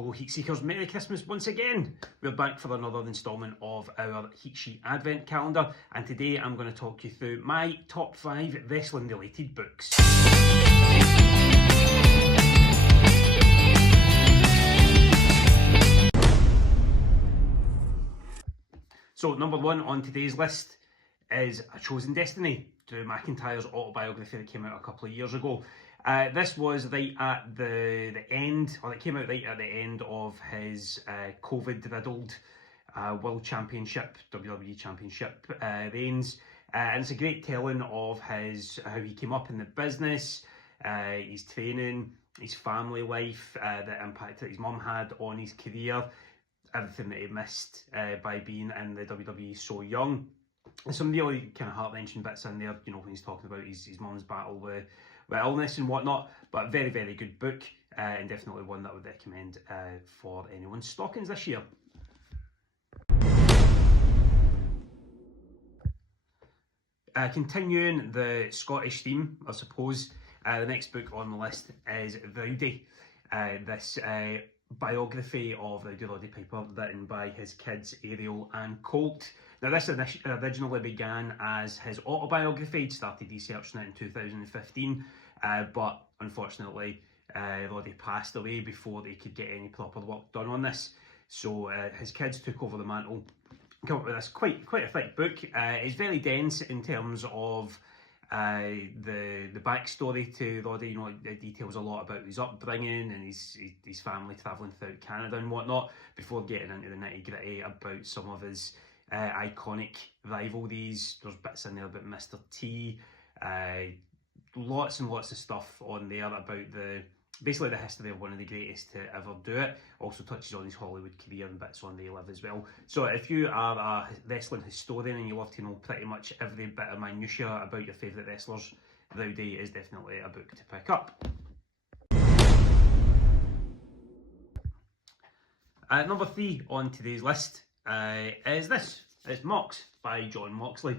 Hello Heat Seekers, Merry Christmas once again. We're back for another instalment of our Heat Sheet Advent Calendar, and today I'm going to talk you through my top 5 wrestling related books. So number 1 on today's list is A Chosen Destiny, Drew McIntyre's autobiography that came out a couple of years ago. This was right at the end, or it came out right at the end of his COVID-riddled World Championship, WWE Championship reigns. And it's a great telling of how he came up in the business, his training, his family life, the impact that his mum had on his career, everything that he missed by being in the WWE so young. And some really kind of heart-wrenching bits in there, you know, when he's talking about his mum's battle with illness and whatnot. But very, very good book, and definitely one that I would recommend for anyone's stockings this year. Continuing the Scottish theme, I suppose, the next book on the list is Rowdy. This biography of Rowdy Roddy Piper, written by his kids Ariel and Colt. Now, this originally began as his autobiography. He'd started researching it in 2015, but unfortunately, Roddy passed away before they could get any proper work done on this. So his kids took over the mantle, come up with this quite a thick book. It's very dense in terms of the backstory to Roddy. You know, it details a lot about his upbringing and his family travelling throughout Canada and whatnot, before getting into the nitty-gritty about some of his iconic rivalries. There's bits in there about Mr. T, lots and lots of stuff on there about basically the history of one of the greatest to ever do it. Also touches on his Hollywood career and bits on They Live as well. So if you are a wrestling historian and you love to know pretty much every bit of minutiae about your favourite wrestlers, Rowdy is definitely a book to pick up. Number 3 on today's list is this. It's Mox by John Moxley.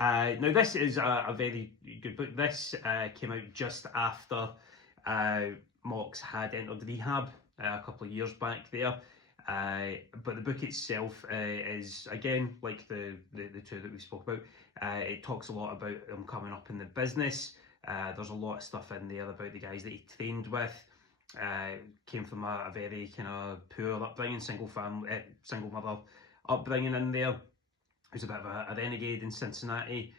Now this is a very good book. This came out just after Mox had entered rehab a couple of years back there. But the book itself is, again, like the two that we spoke about. It talks a lot about him coming up in the business. There's a lot of stuff in there about the guys that he trained with. Came from a very kind of poor upbringing, single mother upbringing in there. He's a bit of a renegade in Cincinnati,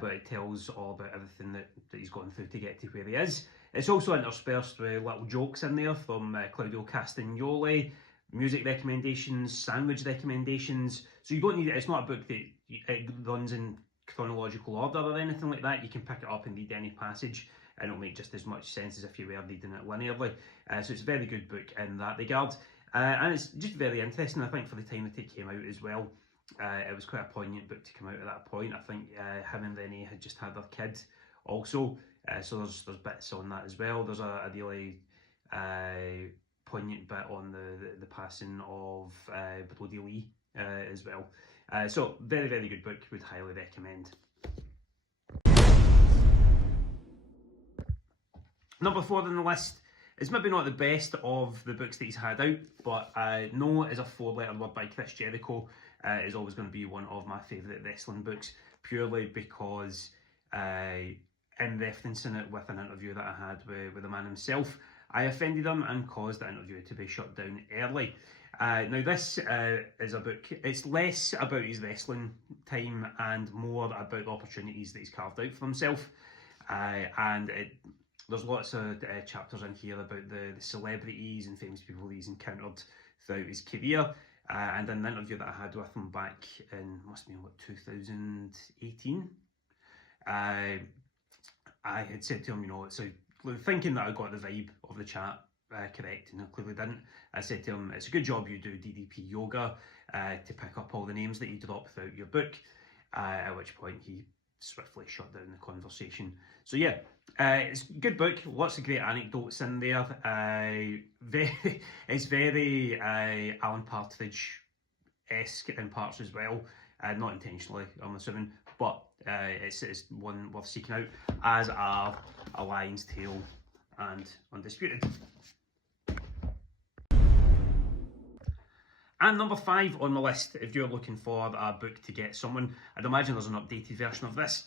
but it tells all about everything that he's gone through to get to where he is. It's also interspersed with little jokes in there from Claudio Castagnoli, music recommendations, sandwich recommendations. So you don't need it. It's not a book that it runs in chronological order or anything like that. You can pick it up and read any passage, and it'll make just as much sense as if you were reading it linearly. So it's a very good book in that regard. And it's just very interesting, I think, for the time that it came out as well. It was quite a poignant book to come out at that point. I think him and Renee had just had their kid also. So there's bits on that as well. There's a really poignant bit on the passing of Brody Lee as well. So very, very good book, would highly recommend. Number 4 on the list is maybe not the best of the books that he's had out, but No is a 4-letter word by Chris Jericho. Is always going to be one of my favourite wrestling books, purely because in referencing it with an interview that I had with the man himself, I offended him and caused the interview to be shut down early. Now this is a book, it's less about his wrestling time and more about the opportunities that he's carved out for himself. There's lots of chapters in here about the celebrities and famous people he's encountered throughout his career. And in the interview that I had with him back in, must have been, 2018, I had said to him, you know, so thinking that I got the vibe of the chat correct, and I clearly didn't. I said to him, it's a good job you do DDP yoga to pick up all the names that you drop throughout your book, at which point he swiftly shut down the conversation. So yeah, it's a good book, lots of great anecdotes in there. It's very Alan Partridge-esque in parts as well, not intentionally, I'm assuming, but it's one worth seeking out, as are A Lion's Tale and Undisputed. And number 5 on the list, if you're looking for a book to get someone, I'd imagine there's an updated version of this,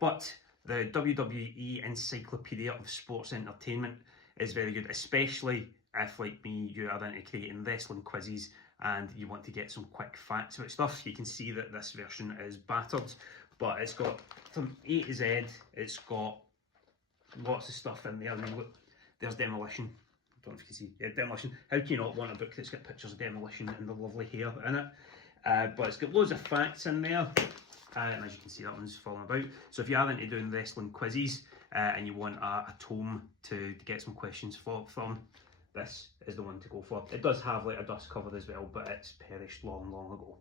but the WWE Encyclopedia of Sports Entertainment is very good, especially if, like me, you are into creating wrestling quizzes and you want to get some quick facts about stuff. You can see that this version is battered, but it's got from A to Z, it's got lots of stuff in there. I mean, look, there's Demolition. I don't know if you can see. Yeah, Demolition. How can you not want a book that's got pictures of Demolition and the lovely hair in it? But it's got loads of facts in there. And as you can see, that one's falling about. So if you are into doing wrestling quizzes and you want a tome to get some questions from, this is the one to go for. It does have like a dust cover as well, but it's perished long, long ago.